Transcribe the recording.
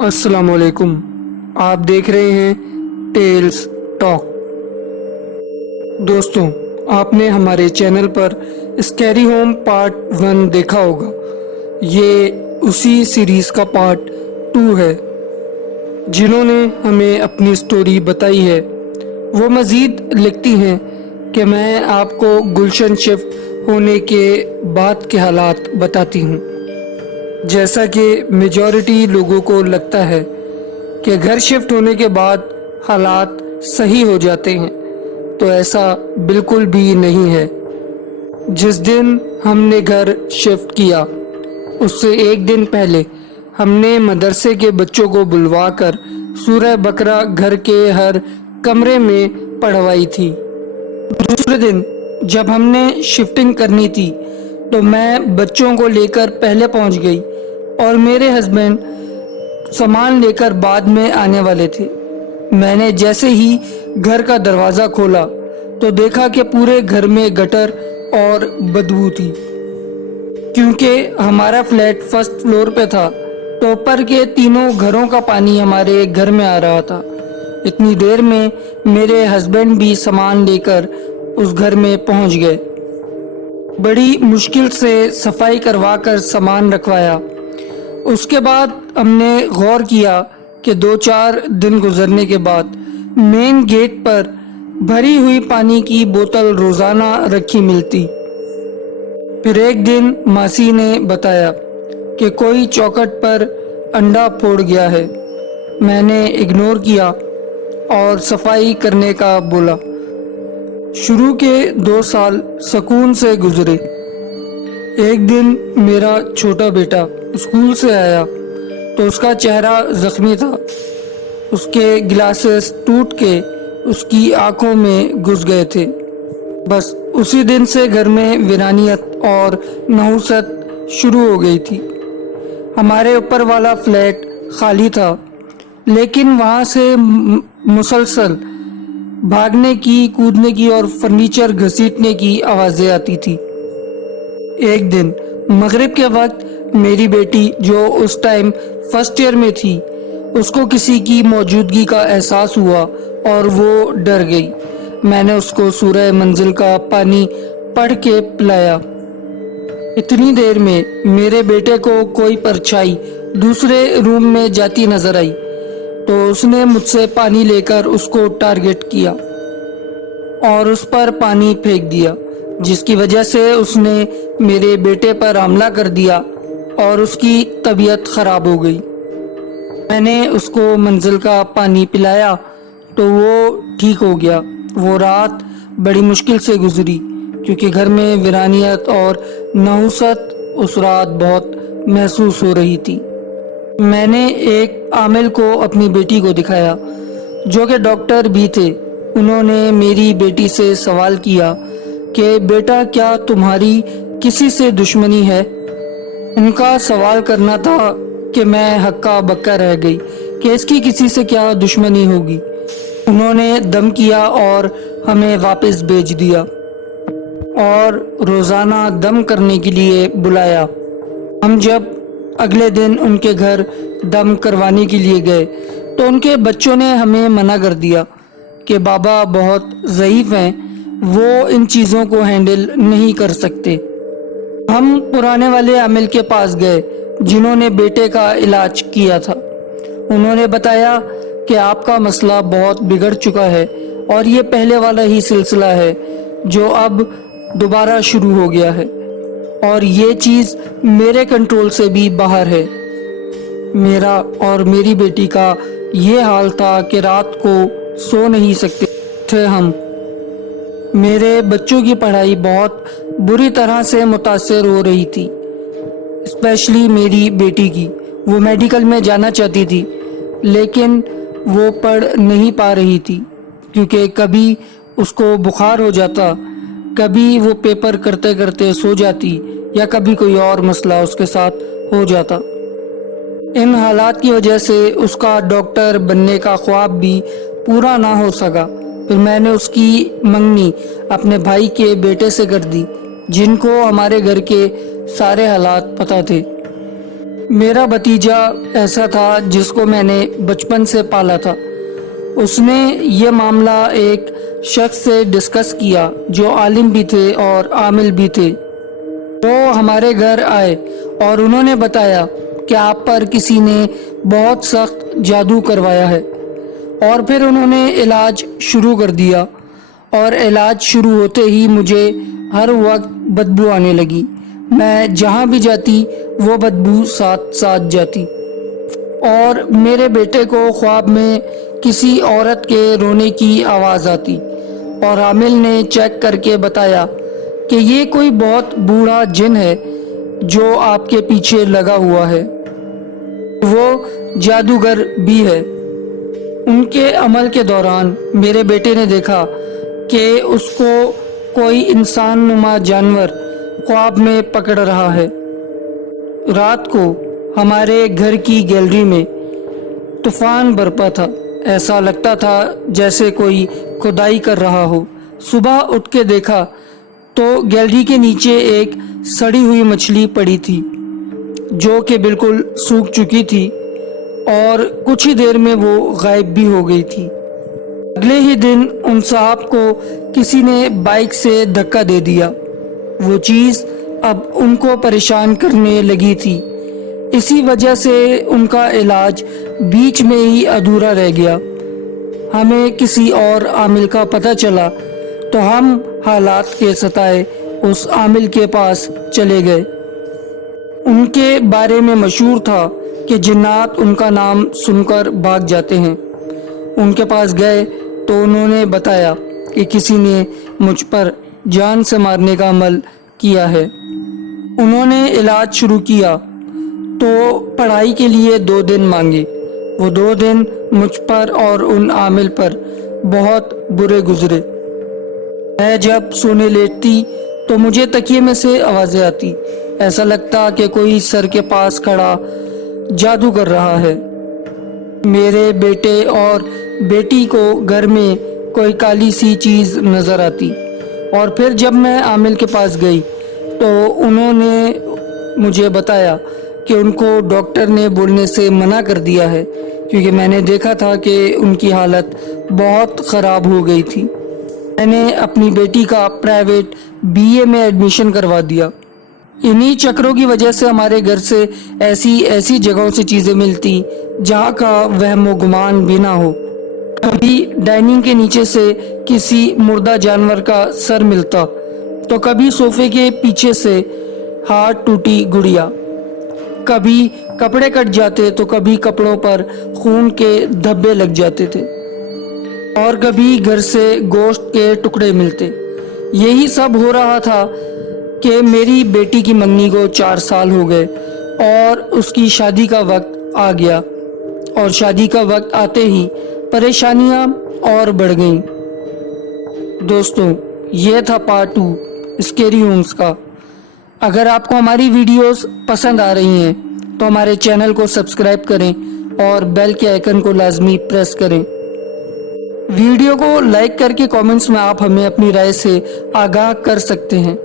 السلام علیکم. آپ دیکھ رہے ہیں ٹیلز ٹاک. دوستوں، آپ نے ہمارے چینل پر اسکیری ہوم پارٹ 1 دیکھا ہوگا. یہ اسی سیریز کا پارٹ 2 ہے. جنہوں نے ہمیں اپنی سٹوری بتائی ہے وہ مزید لکھتی ہیں کہ میں آپ کو گلشن شفٹ ہونے کے بعد کے حالات بتاتی ہوں. جیسا کہ میجورٹی لوگوں کو لگتا ہے کہ گھر شفٹ ہونے کے بعد حالات صحیح ہو جاتے ہیں، تو ایسا بالکل بھی نہیں ہے. جس دن ہم نے گھر شفٹ کیا اس سے ایک دن پہلے ہم نے مدرسے کے بچوں کو بلوا کر سورہ بقرہ گھر کے ہر کمرے میں پڑھوائی تھی. دوسرے دن جب ہم نے شفٹنگ کرنی تھی تو میں بچوں کو لے کر پہلے پہنچ گئی اور میرے ہسبینڈ سامان لے کر بعد میں آنے والے تھے. میں نے جیسے ہی گھر کا دروازہ کھولا تو دیکھا کہ پورے گھر میں گٹر اور بدبو تھی. کیونکہ ہمارا فلیٹ فرسٹ فلور پہ تھا تو اوپر کے تینوں گھروں کا پانی ہمارے گھر میں آ رہا تھا. اتنی دیر میں میرے ہسبینڈ بھی سامان لے کر اس گھر میں پہنچ گئے. بڑی مشکل سے صفائی کروا کر سامان رکھوایا. اس کے بعد ہم نے غور کیا کہ 2-4 دن گزرنے کے بعد مین گیٹ پر بھری ہوئی پانی کی بوتل روزانہ رکھی ملتی. پھر ایک دن ماسی نے بتایا کہ کوئی چوکھٹ پر انڈا پھوڑ گیا ہے. میں نے اگنور کیا اور صفائی کرنے کا بولا. شروع کے 2 سال سکون سے گزرے. ایک دن میرا چھوٹا بیٹا اسکول سے آیا تو اس کا چہرہ زخمی تھا. اس کے گلاسز ٹوٹ کے اس کی آنکھوں میں گھس گئے تھے. بس اسی دن سے گھر میں ویرانیت اور نحوست شروع ہو گئی تھی. ہمارے اوپر والا فلیٹ خالی تھا لیکن وہاں سے مسلسل بھاگنے کی، کودنے کی اور فرنیچر گھسیٹنے کی آوازیں آتی تھی. ایک دن مغرب کے وقت میری بیٹی جو اس ٹائم فرسٹ ایئر میں تھی، اس کو کسی کی موجودگی کا احساس ہوا اور وہ ڈر گئی. میں نے اس کو سورہ منزل کا پانی پڑھ کے پلایا. اتنی دیر میں میرے بیٹے کو کوئی پرچھائی دوسرے روم میں جاتی نظر آئی تو اس نے مجھ سے پانی لے کر اس کو ٹارگٹ کیا اور اس پر پانی پھینک دیا، جس کی وجہ سے اس نے میرے بیٹے پر حملہ کر دیا اور اس کی طبیعت خراب ہو گئی. میں نے اس کو منزل کا پانی پلایا تو وہ ٹھیک ہو گیا. وہ رات بڑی مشکل سے گزری کیونکہ گھر میں ویرانیت اور نحوست اس رات بہت محسوس ہو رہی تھی. میں نے ایک عامل کو اپنی بیٹی کو دکھایا جو کہ ڈاکٹر بھی تھے. انہوں نے میری بیٹی سے سوال کیا کہ بیٹا کیا تمہاری کسی سے دشمنی ہے؟ ان کا سوال کرنا تھا کہ میں ہکا بکا رہ گئی کہ اس کی کسی سے کیا دشمنی ہوگی. انہوں نے دم کیا اور ہمیں واپس بھیج دیا اور روزانہ دم کرنے کے لیے بلایا. ہم جب اگلے دن ان کے گھر دم کروانے کے لیے گئے تو ان کے بچوں نے ہمیں منع کر دیا کہ بابا بہت ضعیف ہیں، وہ ان چیزوں کو ہینڈل نہیں کر سکتے. ہم پرانے والے عامل کے پاس گئے جنہوں نے بیٹے کا علاج کیا تھا. انہوں نے بتایا کہ آپ کا مسئلہ بہت بگڑ چکا ہے اور یہ پہلے والا ہی سلسلہ ہے جو اب دوبارہ شروع ہو گیا ہے اور یہ چیز میرے کنٹرول سے بھی باہر ہے. میرا اور میری بیٹی کا یہ حال تھا کہ رات کو سو نہیں سکتے تھے ہم. میرے بچوں کی پڑھائی بہت بری طرح سے متاثر ہو رہی تھی، اسپیشلی میری بیٹی کی. وہ میڈیکل میں جانا چاہتی تھی لیکن وہ پڑھ نہیں پا رہی تھی کیونکہ کبھی اس کو بخار ہو جاتا، کبھی وہ پیپر کرتے کرتے سو جاتی یا کبھی کوئی اور مسئلہ اس کے ساتھ ہو جاتا. ان حالات کی وجہ سے اس کا ڈاکٹر بننے کا خواب بھی پورا نہ ہو سکا. پھر میں نے اس کی منگنی اپنے بھائی کے بیٹے سے کر دی جن کو ہمارے گھر کے سارے حالات پتہ تھے. میرا بھتیجا ایسا تھا جس کو میں نے بچپن سے پالا تھا۔ اس نے یہ معاملہ ایک شخص سے ڈسکس کیا جو عالم بھی تھے اور عامل بھی تھے۔ وہ ہمارے گھر آئے اور انہوں نے بتایا کہ آپ پر کسی نے بہت سخت جادو کروایا ہے، اور پھر انہوں نے علاج شروع کر دیا، اور علاج شروع ہوتے ہی مجھے ہر وقت بدبو آنے لگی۔ میں جہاں بھی جاتی وہ بدبو ساتھ ساتھ جاتی، اور میرے بیٹے کو خواب میں کسی عورت کے رونے کی آواز آتی، اور عامل نے چیک کر کے بتایا کہ یہ کوئی بہت بوڑھا جن ہے جو آپ کے پیچھے لگا ہوا ہے، وہ جادوگر بھی ہے۔ ان کے عمل کے دوران میرے بیٹے نے دیکھا کہ اس کو کوئی انسان نما جانور خواب میں پکڑ رہا ہے۔ رات کو ہمارے گھر کی گیلری میں طوفان برپا تھا، ایسا لگتا تھا جیسے کوئی کھدائی کر رہا ہو۔ صبح اٹھ کے دیکھا تو گیلری کے نیچے ایک سڑی ہوئی مچھلی پڑی تھی جو کہ بالکل سوکھ چکی تھی، اور کچھ ہی دیر میں وہ غائب بھی ہو گئی تھی۔ اگلے ہی دن ان صاحب کو کسی نے بائک سے دھکا دے دیا۔ وہ چیز اب ان کو پریشان کرنے لگی تھی، اسی وجہ سے ان کا علاج بیچ میں ہی ادھورا رہ گیا۔ ہمیں کسی اور عامل کا پتہ چلا تو ہم حالات کے ستائے اس عامل کے پاس چلے گئے۔ ان کے بارے میں مشہور تھا کہ جنات ان کا نام سن کر بھاگ جاتے ہیں۔ ان کے پاس گئے تو انہوں نے بتایا کہ کسی نے مجھ پر جان سے مارنے کا عمل کیا ہے۔ انہوں نے علاج شروع کیا تو پڑھائی کے لیے 2 دن مانگے۔ وہ 2 دن مجھ پر اور ان عامل پر بہت برے گزرے۔ میں جب سونے لیٹتی تو مجھے تکیے میں سے آوازیں آتی، ایسا لگتا کہ کوئی سر کے پاس کھڑا جادو کر رہا ہے۔ میرے بیٹے اور بیٹی کو گھر میں کوئی کالی سی چیز نظر آتی، اور پھر جب میں عامل کے پاس گئی تو انہوں نے مجھے بتایا کہ ان کو ڈاکٹر نے بولنے سے منع کر دیا ہے، کیونکہ میں نے دیکھا تھا کہ ان کی حالت بہت خراب ہو گئی تھی۔ میں نے اپنی بیٹی کا پرائیویٹ BA میں ایڈمیشن کروا دیا۔ انہی چکروں کی وجہ سے ہمارے گھر سے ایسی جگہوں سے چیزیں ملتی جہاں کا وہم و گمان بھی نہ ہو۔ کبھی ڈائننگ کے نیچے سے کسی مردہ جانور کا سر ملتا تو کبھی صوفے کے پیچھے سے ہاتھ ٹوٹی گڑیا، کبھی کپڑے کٹ جاتے تو کبھی کپڑوں پر خون کے دھبے لگ جاتے تھے، اور کبھی گھر سے گوشت کے ٹکڑے ملتے۔ یہی سب ہو رہا تھا کہ میری بیٹی کی منگنی کو 4 سال ہو گئے اور اس کی شادی کا وقت آ گیا، اور شادی کا وقت آتے ہی پریشانیاں اور بڑھ گئیں۔ دوستوں، یہ تھا پارٹ 2 اسکیری ہومز کا۔ اگر آپ کو ہماری ویڈیوز پسند آ رہی ہیں تو ہمارے چینل کو سبسکرائب کریں اور بیل کے آئیکن کو لازمی پریس کریں۔ ویڈیو کو لائک کر کے کامنٹس میں آپ ہمیں اپنی رائے سے آگاہ کر سکتے ہیں۔